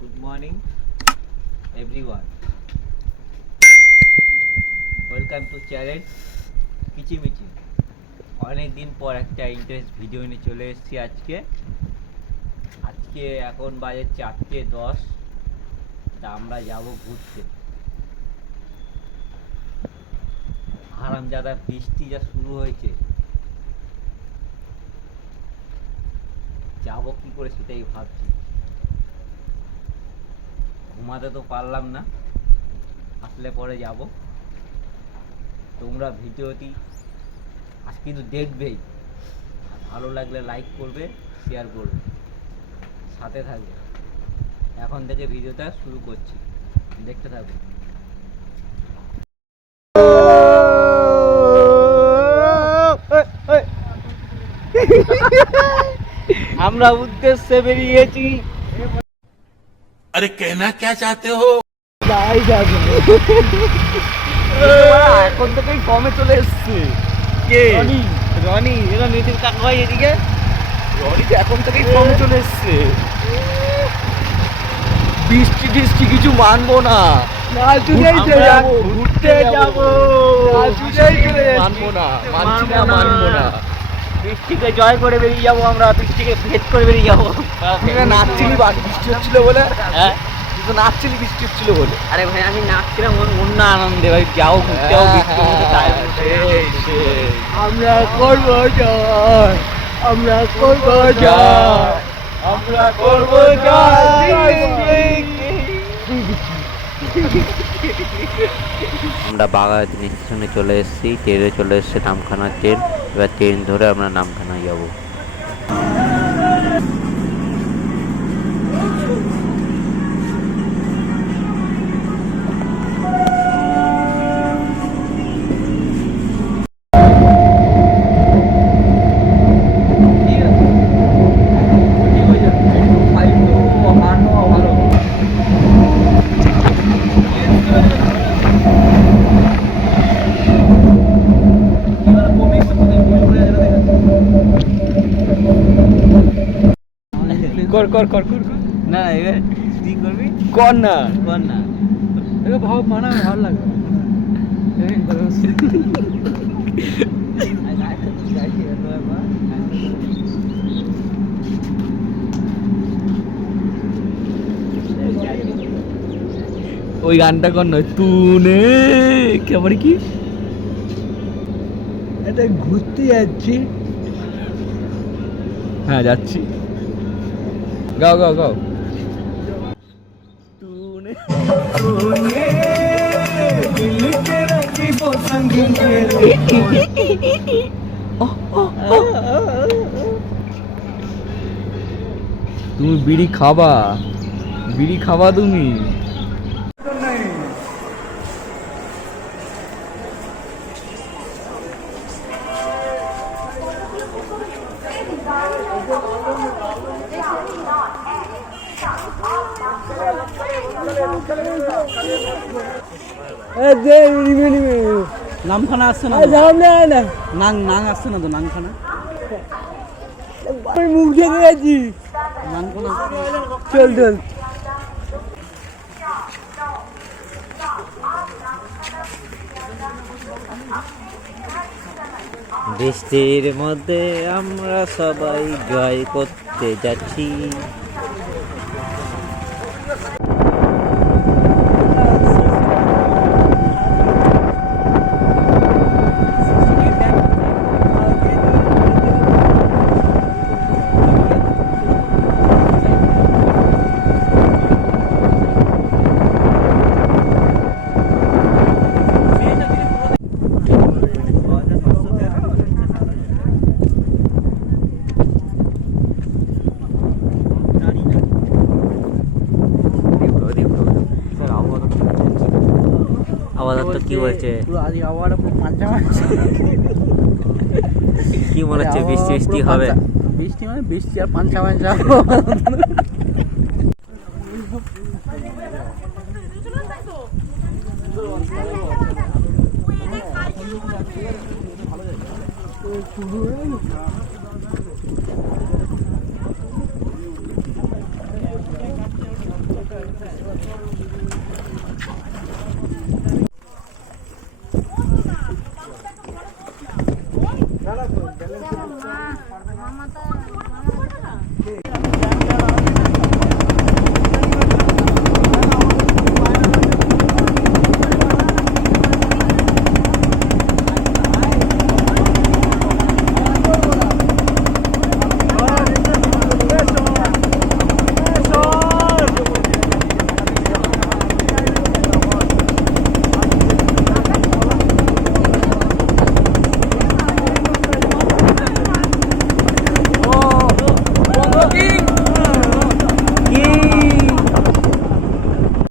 Good morning, everyone. Welcome to channel কিচিমিচি। অনেক দিন পর একটা ইন্টারেস্ট ভিডিও নিয়ে চলে এসেছি আজকে এখন বাজে 4:10। তা আমরা যাব ঘুরতে। হারামজাদা বৃষ্টি যা শুরু হয়েছে, যাবো কি করে সেটাই ভাবছি। ঘুমাতে তো পারলাম না, আসলে পরে যাব। তোমরা ভিডিওটি আজ কিন্তু দেখবেই, ভালো লাগলে লাইক করবে, শেয়ার করবে, সাথে থাকবে। এখন থেকে ভিডিওটা শুরু করছি, দেখতে থাকবে। আমরা উদ্দেশ্যে বেরিয়েছি। अरे कहना क्या चाहते हो? এখন থেকেই কমে চলে এসছে। কে? রনি। এরা নিতিন কাকা ভাই এদিকে। রনি তো এখন থেকেই কমে চলে এসছে। বৃষ্টি কিছু মানবো না। ঘুরতে যাবো। মানবো না। বৃষ্টিকে জয় করে বেরিয়ে যাবো আমরা, বৃষ্টিকে ভেদ করে বেরিয়ে যাবো। নাচছিলি বাকি বৃষ্টি হচ্ছিল বলে? হ্যাঁ, তুই তো নাচছিলি বৃষ্টি হচ্ছিল বলে। আরে ভাই আমি নাচছিলাম অন্য আনন্দে। ভাই যাও ঘুরতে যাও, বৃষ্টির মধ্যে তাই আমরা করবো জয়, আমরা করবো জয়, আমরা করবো জয়। আমরা বাঘাযতীন স্টেশনে চলে এসেছি। ট্রেনে চলে এসেছে নামখানার ট্রেন। এবার ট্রেন ধরে আমরা নামখানায় যাব। কর কর কর কর না এবার তুই করবি। কর না, কর না। ভাব মানা ভালো লাগবে। ওই গানটা কর নয় তুনে কেমন কি এটা ঘুরতে যাচ্ছি। হ্যাঁ যাচ্ছি, গাও গাও গাও। तूने दिल के रंगी वो संग मेरे। তুমি বিড়ি খাবা, বিড়ি খাবা তুমি। নামখানা আসছে না, নাং আসছে না তো। নামখানা মুখ দেখে গেছি। নামখানা চল চল। বৃষ্টির মধ্যে আমরা সবাই জয় করতে যাচ্ছি। আবহাওয়া কি বলছে? কি মনে হচ্ছে বৃষ্টি হবে? বৃষ্টি মানে বৃষ্টি আর পাঞ্চা পাঞ্চা। আমার মা মামাটা